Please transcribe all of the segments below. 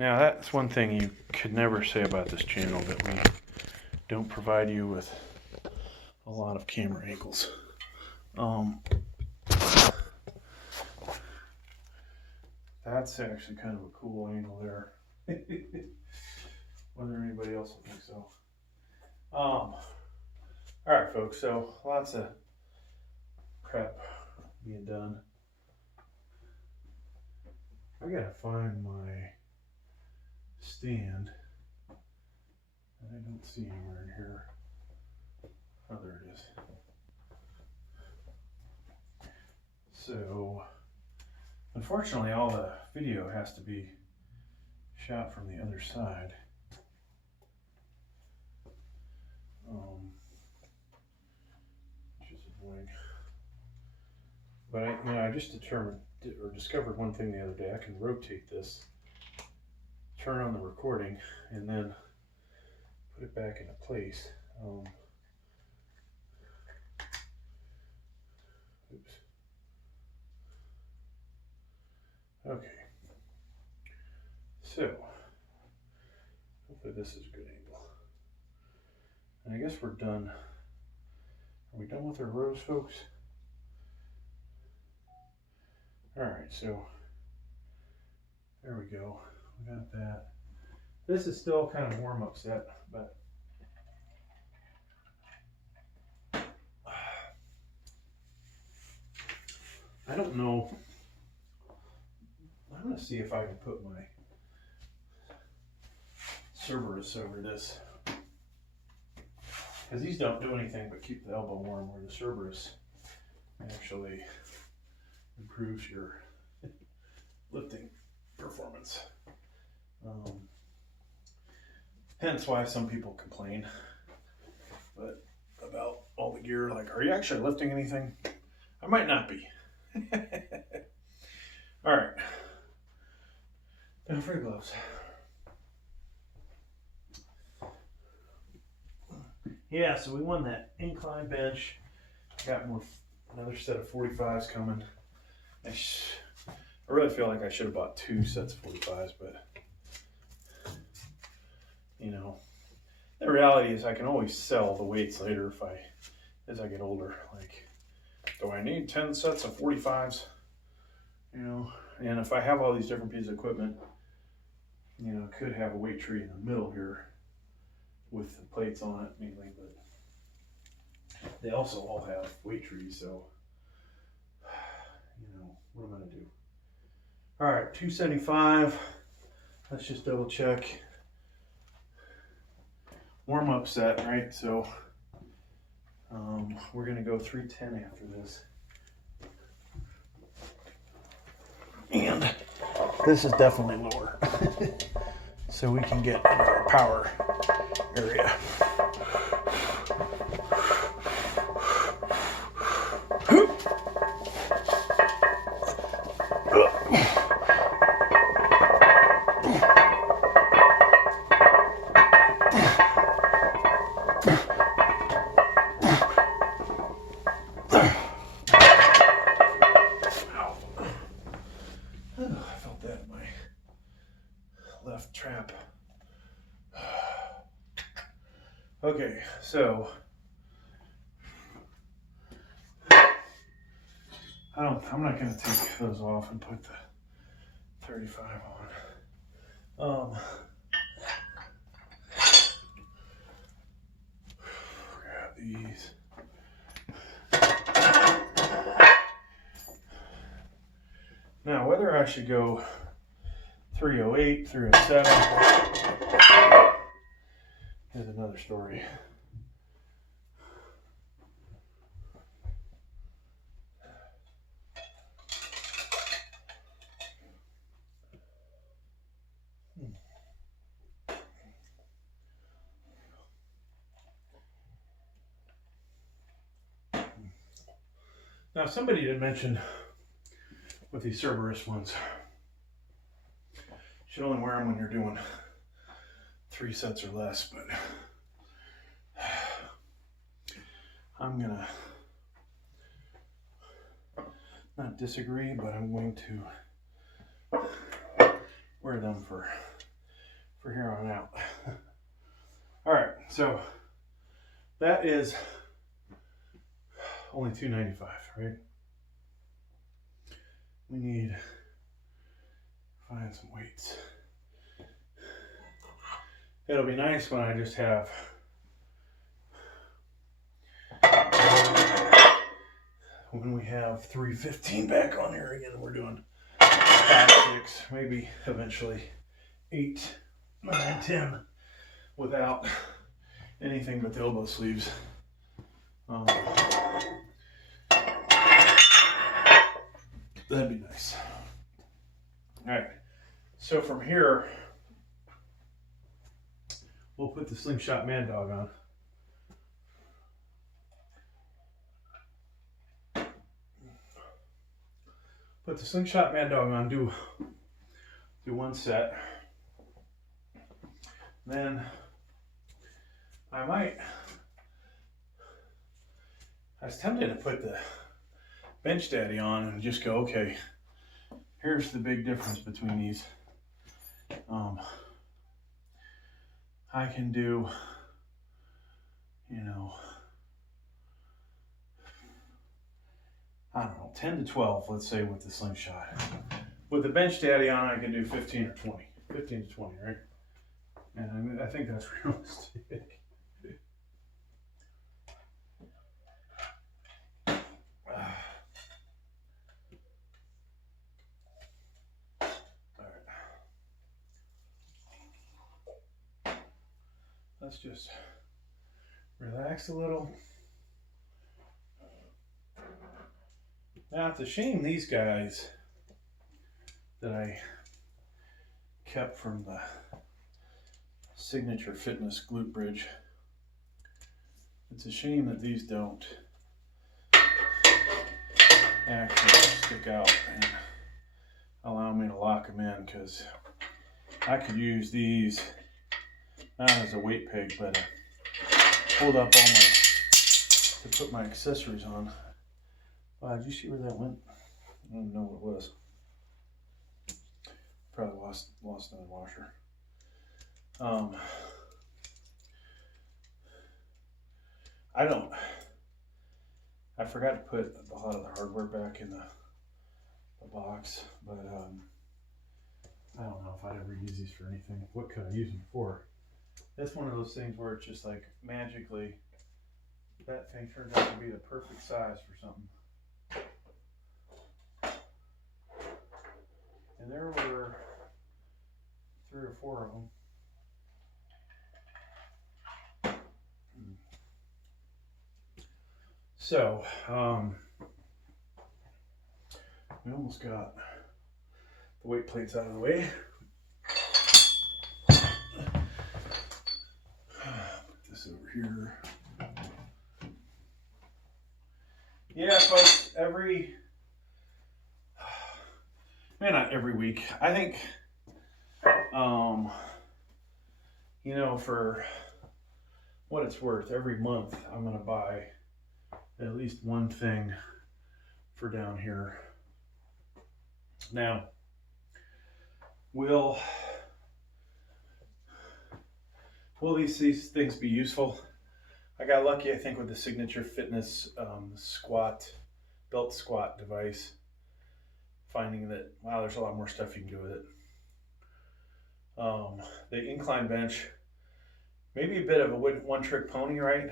Now that's one thing you could never say about this channel, that we don't provide you with a lot of camera angles. That's actually kind of a cool angle there. Whether anybody else will think so. Alright folks, so lots of prep being done. I gotta find my stand that I don't see anywhere in here. Oh, there it is. So, unfortunately, all the video has to be shot from the other side. Which is annoying. But I just discovered one thing the other day. I can rotate this, turn on the recording, and then put it back into place. Oops. Okay. So, hopefully this is a good angle. And I guess we're done. Are we done with our rows, folks? Alright, so there we go. We got that. This is still kind of warm-up set, but I don't know. I'm going to see if I can put my Cerberus over this, because these don't do anything but keep the elbow warm, where the Cerberus actually improves your lifting performance. Hence why some people complain about all the gear, like, are you actually lifting anything? I might not be. All right, now for your gloves. Yeah, so we won that incline bench. Got another set of 45s coming. I really feel like I should have bought 2 sets of 45s, but you know, the reality is I can always sell the weights later as I get older. Like, do I need 10 sets of 45s? You know, and if I have all these different pieces of equipment, you know, I could have a weight tree in the middle here with the plates on it mainly, but they also all have weight trees, so you know, what am I gonna do? All right, 275. Let's just double check. Warm up set, right? So we're gonna go 310 after this. And this is definitely lower. So we can get into our power area. Trap. Okay, so I'm not going to take those off and put the 35 on. Grab these. Now, whether I should go 308, 307 is another story. Now, somebody did mention with these Cerberus ones, you should only wear them when you're doing 3 sets or less, but I'm gonna not disagree, but I'm going to wear them for for here on out. All right, so that is only $295, right? We need to find some weights. It'll be nice when I just have when we have 315 back on here again. We're doing 5, 6, maybe eventually 8, 9, 10 without anything but the elbow sleeves. That'd be nice. All right, so from here, we'll put the Slingshot Man Dog on. Put the Slingshot Man Dog on, do one set. Then I was tempted to put the Bench Daddy on and just go, okay, here's the big difference between these. I can do, I don't know, 10 to 12, let's say, with the Slingshot. With the Bench Daddy on, I can do 15 or 20. 15 to 20, right? And I think that's realistic. Let's just relax a little. Now, it's a shame these guys that I kept from the Signature Fitness glute bridge. It's a shame that these don't actually stick out and allow me to lock them in, because I could use these not as a weight peg, but hold up all my, to put my accessories on. Wow, did you see where that went? I don't know what it was. Probably lost another washer. I forgot to put a lot of the hardware back in the box, but I don't know if I'd ever use these for anything. What could I use them for? That's one of those things where it's just like magically that thing turned out to be the perfect size for something. And there were 3 or 4 of them. So, we almost got the weight plates out of the way. Put this over here. Yeah, folks, not every week. I think, for what it's worth, every month I'm going to buy at least one thing for down here. Now, will these things be useful? I got lucky, I think, with the Signature Fitness belt squat device, finding that, wow, there's a lot more stuff you can do with it. The incline bench, maybe a bit of a one-trick pony, right?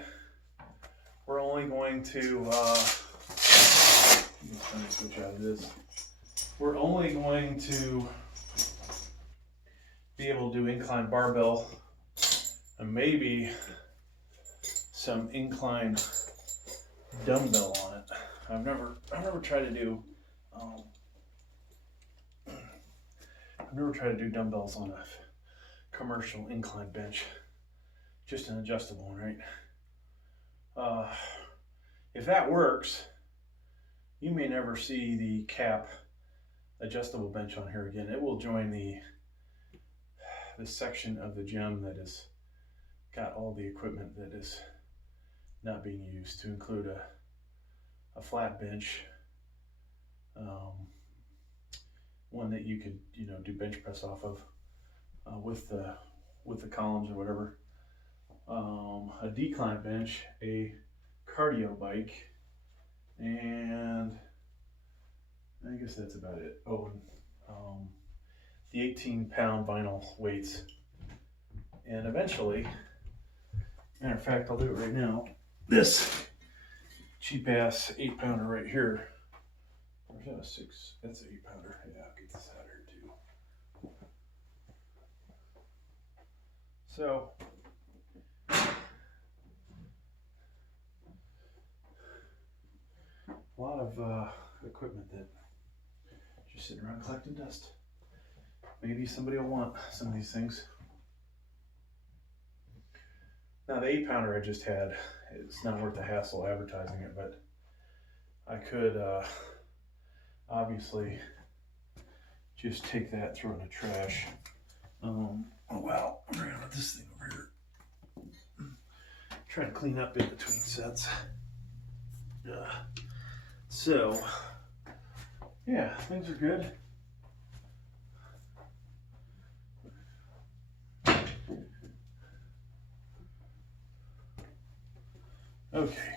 We're only going to, let me switch out of this. We're only going to be able to do incline barbell and maybe some incline dumbbell on it. I've never tried to do dumbbells on a commercial incline bench. Just an adjustable one, right? If that works, you may never see the cap adjustable bench on here again. It will join the section of the gym that has got all the equipment that is not being used, to include a flat bench, one that you could do bench press off of, with the with the columns or whatever. A decline bench, a cardio bike, and I guess that's about it. Oh, the 18-pound vinyl weights. And eventually, matter of fact, I'll do it right now. This cheap ass 8-pounder right here. Or is that a 6? That's an 8-pounder. Yeah, I'll get this out of here too. So, a lot of equipment that just sitting around collecting dust. Maybe somebody will want some of these things. Now the 8-pounder I just had, it's not worth the hassle advertising it, but I could obviously just take that, throw it in the trash. Oh wow, I'm running with this thing over here. Try to clean up in between sets. So, yeah, things are good. Okay.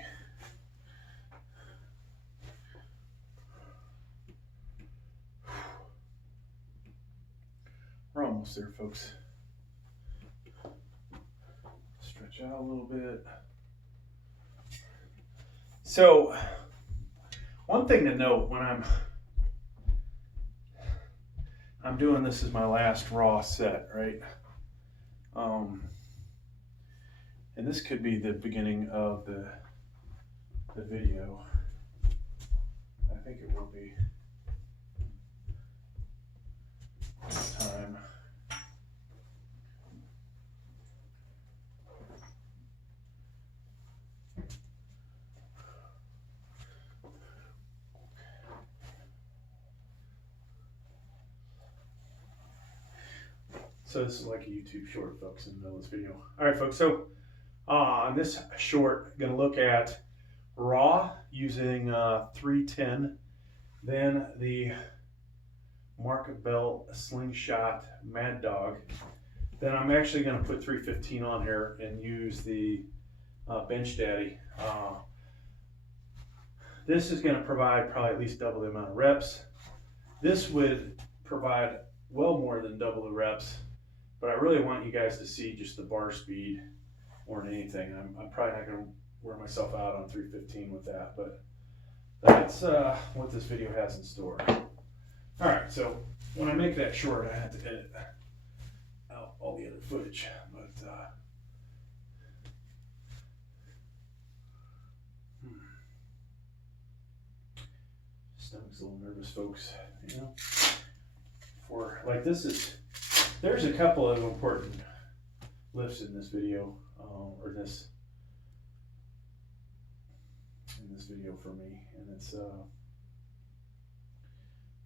We're almost there, folks. Stretch out a little bit. So, one thing to note when I'm doing this as my last raw set, right? And this could be the beginning of the video. I think it will be. Time. So this is like a YouTube short, folks, in the middle of this video. All right, folks, so on this short, I'm gonna look at raw using 310, then the Mark Bell Slingshot Mad Dog. Then I'm actually gonna put 315 on here and use the Bench Daddy. This is gonna provide probably at least double the amount of reps. This would provide well more than double the reps, but I really want you guys to see just the bar speed more than anything. I'm probably not gonna wear myself out on 315 with that, but that's what this video has in store. All right, so when I make that short, I have to edit out all the other footage, but stomach's a little nervous, folks, you know. For like there's a couple of important lifts in this video, or in this video for me, and it's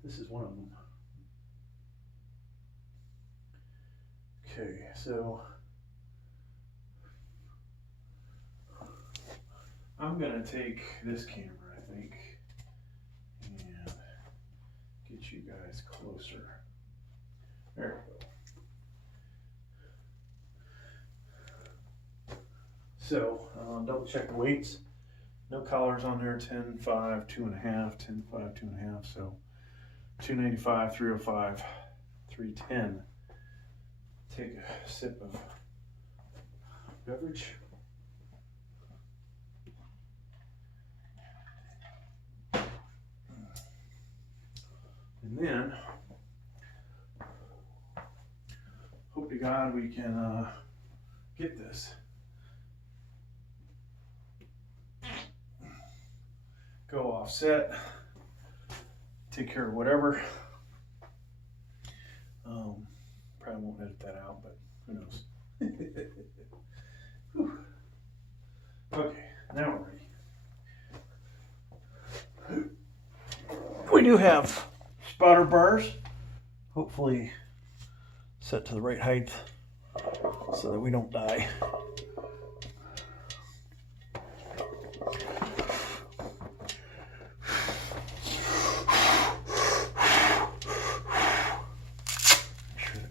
this is one of them. Okay, so I'm gonna take this camera, I think, and get you guys closer. There we go. So double check the weights. No collars on there. 10, 5, 2.5, 10, 5, 2.5. So 295, 305, 310. Take a sip of beverage. And then, hope to God we can get this. Go offset, take care of whatever. Probably won't edit that out, but who knows. Okay, now we're ready. We do have spotter bars, hopefully set to the right height so that we don't die.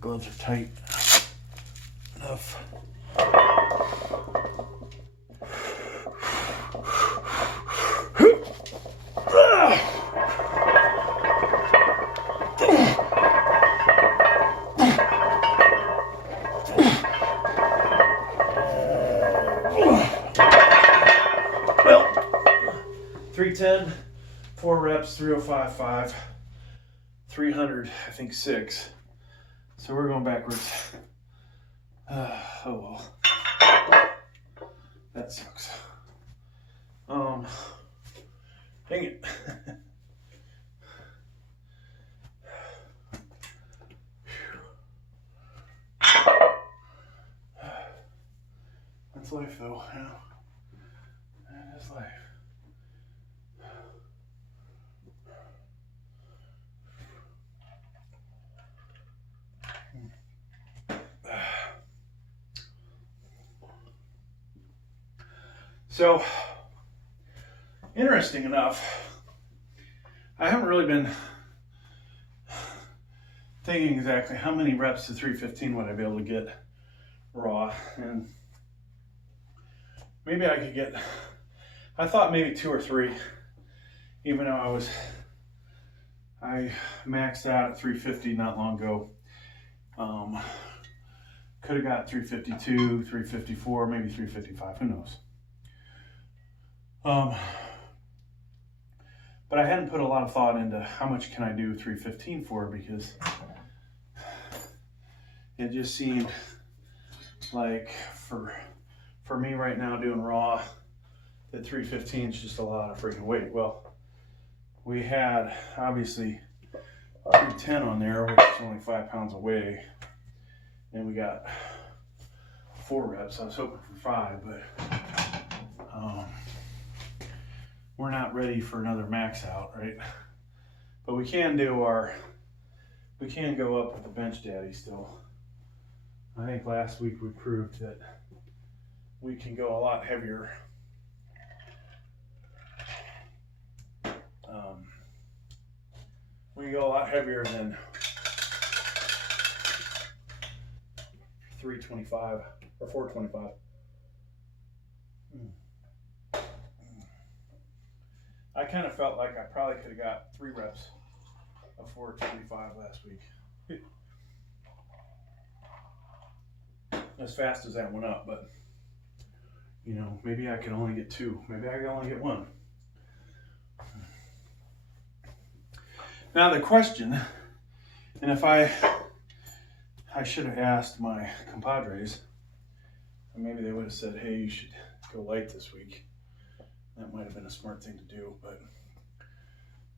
Gloves are tight. tough. Well, 310, 4 reps, 305.5, 300, I think 6. So we're going backwards. Oh well. That sucks. Dang it. That's life though, you know. That is life. So, interesting enough, I haven't really been thinking exactly how many reps to 315 would I be able to get raw, and maybe I could get, I thought maybe 2 or 3, even though I maxed out at 350 not long ago. Could have got 352, 354, maybe 355, who knows. But I hadn't put a lot of thought into how much can I do 315 for, because it just seemed like for me right now doing raw, that 315 is just a lot of freaking weight. Well, we had obviously 310 on there, which is only 5 pounds away, and we got 4 reps. I was hoping for 5, but we're not ready for another max out, right? But we can go up with the bench daddy still. I think last week we proved that we can go a lot heavier. We can go a lot heavier than 325 or 425. I kind of felt like I probably could have got 3 reps of 425 last week. As fast as that went up, but you know, maybe I can only get 2. Maybe I can only get 1. Now the question, and if I should have asked my compadres, and maybe they would have said, hey, you should go light this week. That might have been a smart thing to do, but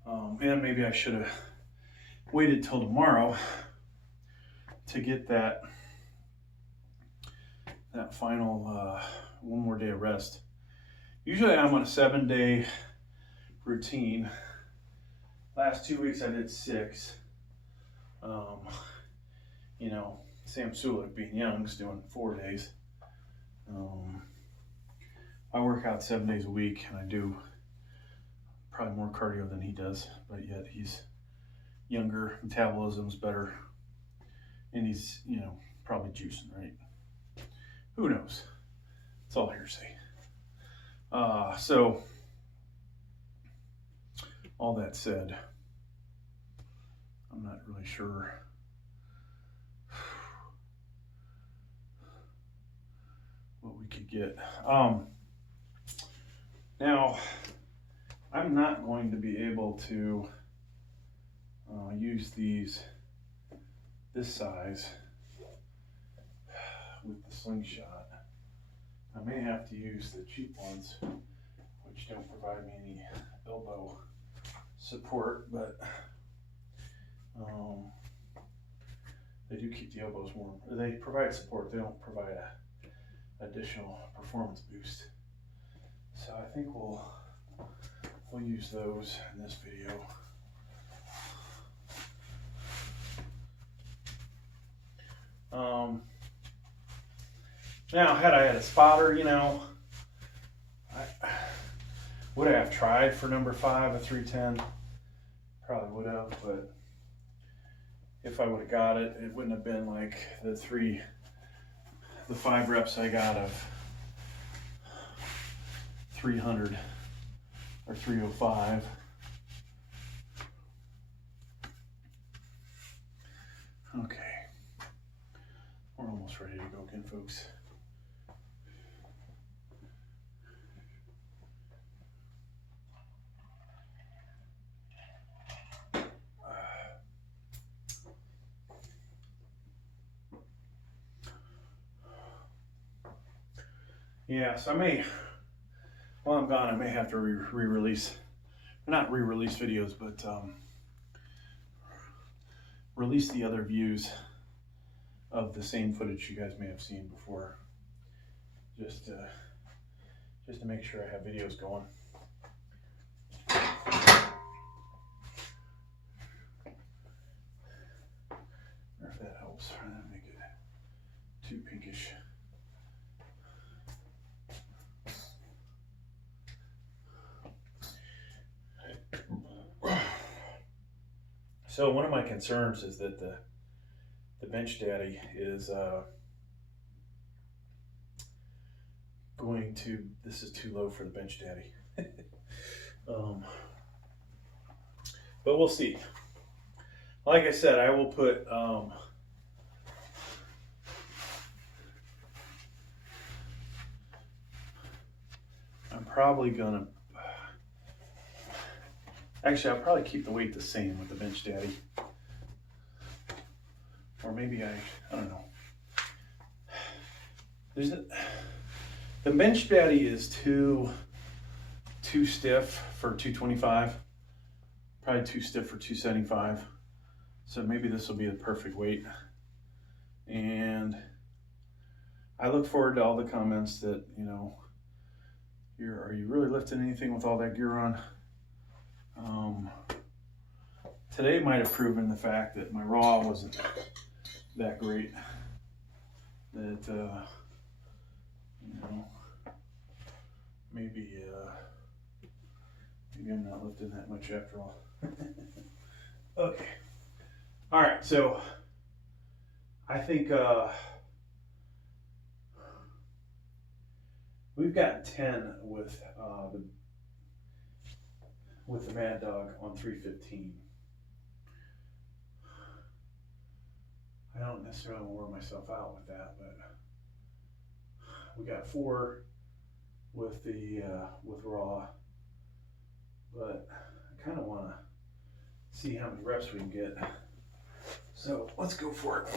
and maybe I should have waited till tomorrow to get that final 1 more day of rest. Usually I'm on a 7-day routine. Last 2 weeks I did 6. You know, Sam Sulik, being young, is doing 4 days. I work out 7 days a week, and I do probably more cardio than he does, but yet he's younger, metabolism's better, and he's, you know, probably juicing, right? Who knows? It's all hearsay. So, all that said, I'm not really sure what we could get. Now, I'm not going to be able to use this size with the Slingshot. I may have to use the cheap ones, which don't provide me any elbow support, but they do keep the elbows warm. They provide support, they don't provide an additional performance boost. So I think we'll use those in this video. Now, had I had a spotter, you know, would I have tried for number 5, a 310? Probably would have, but if I would have got it, it wouldn't have been like the the 5 reps I got of 300 or 305. Okay, we're almost ready to go again, folks. Yeah, so I may, while I'm gone, I may have to re-release, not re-release videos, but release the other views of the same footage you guys may have seen before, just to make sure I have videos going. Or if that helps, try to make it too pinkish. So one of my concerns is that the Bench Daddy is going to, this is too low for the Bench Daddy. But we'll see. Like I said, I will put I'm probably gonna, actually I'll probably keep the weight the same with the Bench Daddy. Or maybe I don't know. The Bench Daddy is too stiff for 225. Probably too stiff for 275. So maybe this will be the perfect weight. And I look forward to all the comments that, you know, are you really lifting anything with all that gear on? Today might have proven the fact that my raw wasn't that great. That, you know, maybe I'm not lifting that much after all. Okay. All right, so I think we've got 10 with the Mad Dog on 315. I don't necessarily wear myself out with that, but we got 4 with the with raw. But I kind of want to see how many reps we can get. So let's go for it.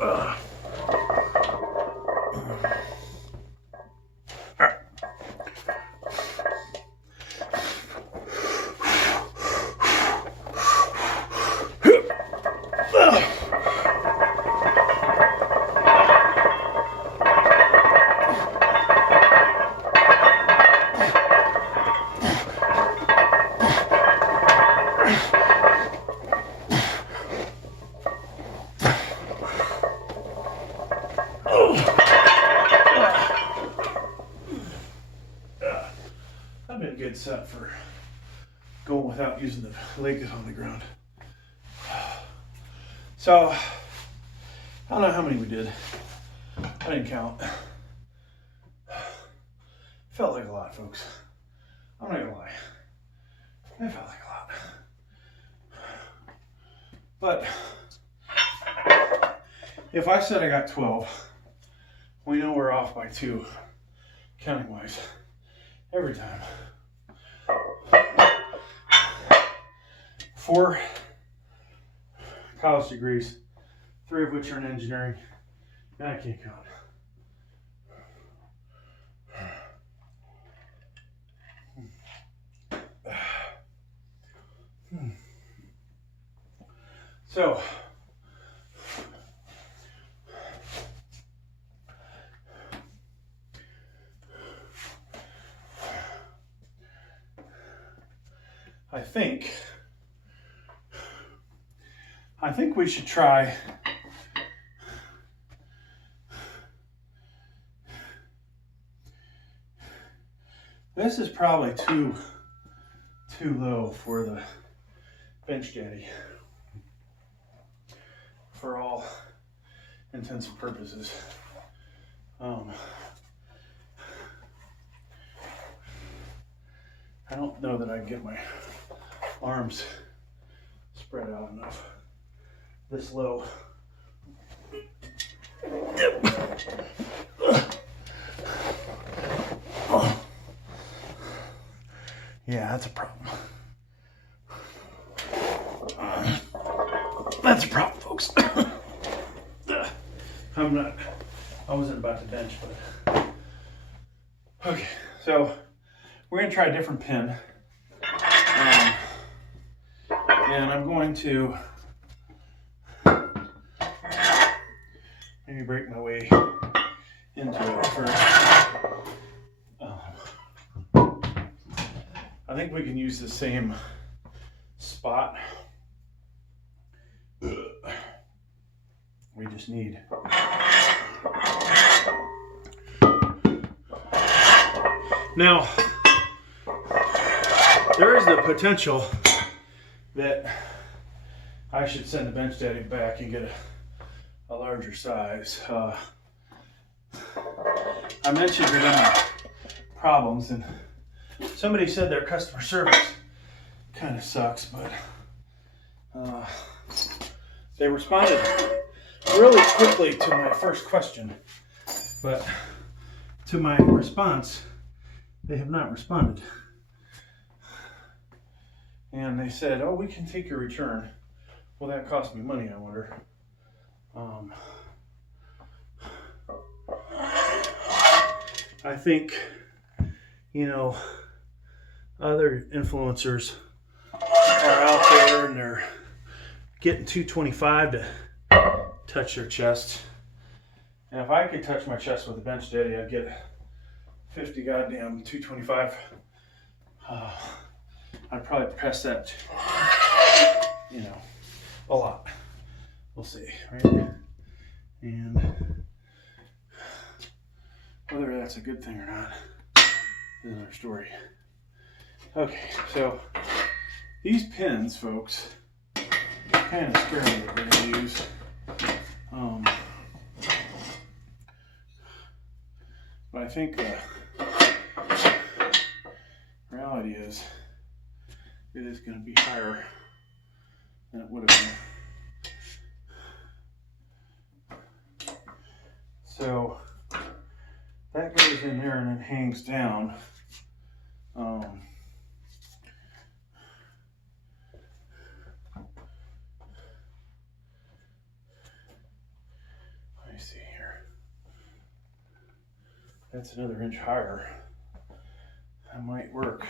All right. That'd been a good set for going without using the legs on the ground. So, I don't know how many we did. I didn't count. Felt like a lot, folks. I'm not gonna lie. It felt like a lot. But if I said I got 12, we know we're off by 2, counting wise, every time. 4 college degrees, 3 of which are in engineering, and I can't count. So, I think we should try this. Is probably too low for the Bench Daddy for all intents and purposes. I don't know that I can get my arms spread out enough this low. Yeah, that's a problem. That's a problem, folks. I wasn't about to bench, but okay, so we're gonna try a different pin. And I'm going to maybe break my way into it first. I think we can use the same spot. We just need now, there is the potential that I should send the bench daddy back and get a larger size. I mentioned to them problems, and somebody said their customer service kind of sucks, but they responded really quickly to my first question, but to my response, they have not responded. And they said, oh, we can take your return. Well, that cost me money, I wonder. I think, you know, other influencers are out there and they're getting $225 to touch their chest. And if I could touch my chest with a bench daddy, I'd get 50 goddamn $225. I'd probably press that, you know, a lot. We'll see, right? And whether that's a good thing or not is another story. Okay, so these pins, folks, kind of scare me that we're going to use. But I think the reality is it is going to be higher than it would have been. So that goes in there and it hangs down. Let me see here. That's another inch higher. That might work.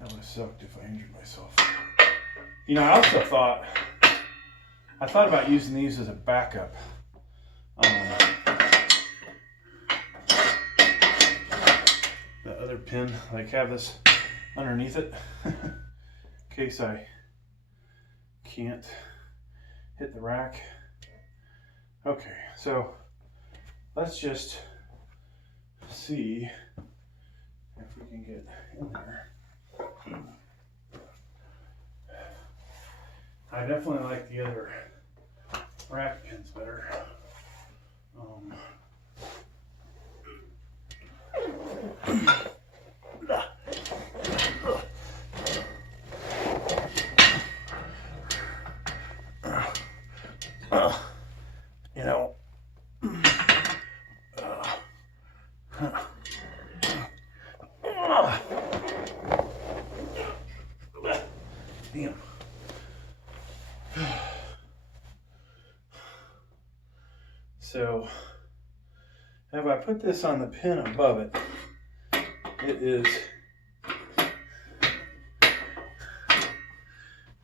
That would have sucked if I injured myself. You know, I also thought about using these as a backup. The other pin, like have this underneath it in case I can't hit the rack. Okay, so let's just see if we can get in there. I definitely like the other rack pins better. You know, damn. So if I put this on the pin above it, it is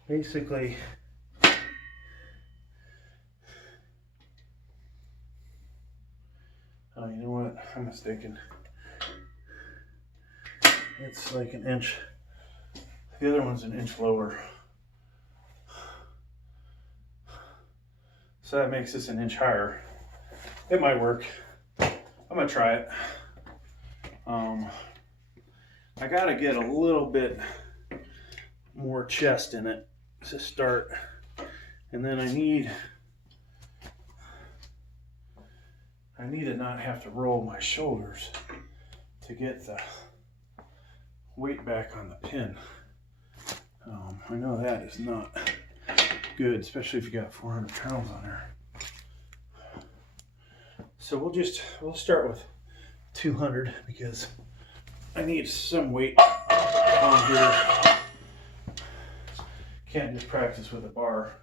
basically oh, you know what? I'm mistaken. It's like an inch. The other one's an inch lower. So that makes this an inch higher. It might work. I'm gonna try it. I gotta get a little bit more chest in it to start. And then I need to not have to roll my shoulders to get the weight back on the pin. I know that is not good, especially if you got 400 pounds on there. So we'll start with 200 because I need some weight on here. Can't just practice with a bar.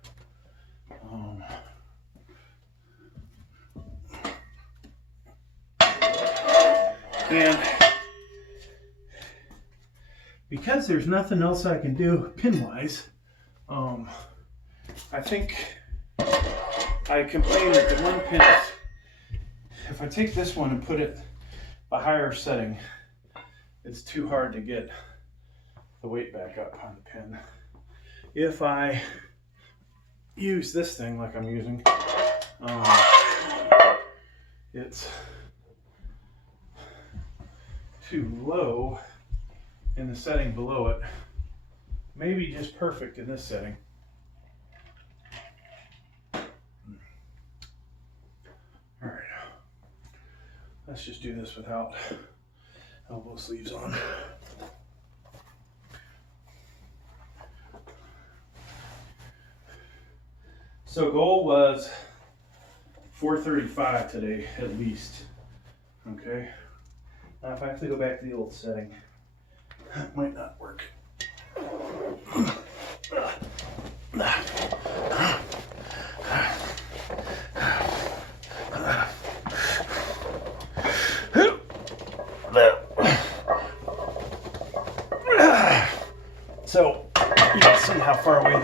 And because there's nothing else I can do pin-wise, I think I complain that the one pin, if I take this one and put it a higher setting, it's too hard to get the weight back up on the pin. If I use this thing like I'm using, it's too low in the setting below it. Maybe just perfect in this setting. All right, let's just do this without elbow sleeves on. So goal was 435 today, at least. Okay. Now if I have to go back to the old setting, that might not work. So you can see how far away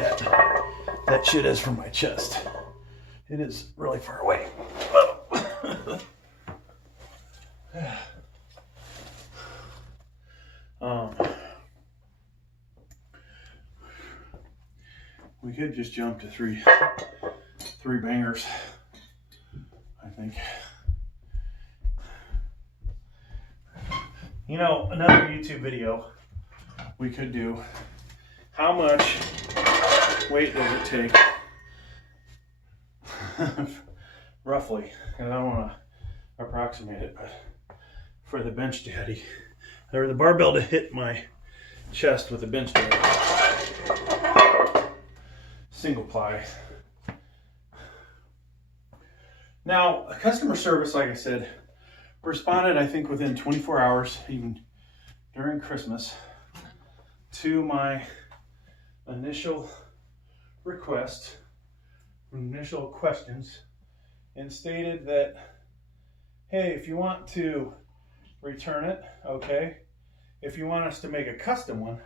that shit is from my chest. It is really far away. We could just jump to three bangers, I think. You know, another YouTube video we could do. How much weight does it take, roughly, and I don't want to approximate it, but for the bench daddy, or the barbell to hit my chest with the bench daddy. Single ply. Now, customer service, like I said, responded, I think, within 24 hours, even during Christmas, to my initial request, initial questions, and stated that, hey, if you want to return it, okay. If you want us to make a custom one,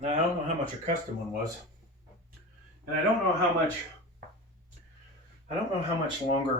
now I don't know how much a custom one was, and I don't know how much longer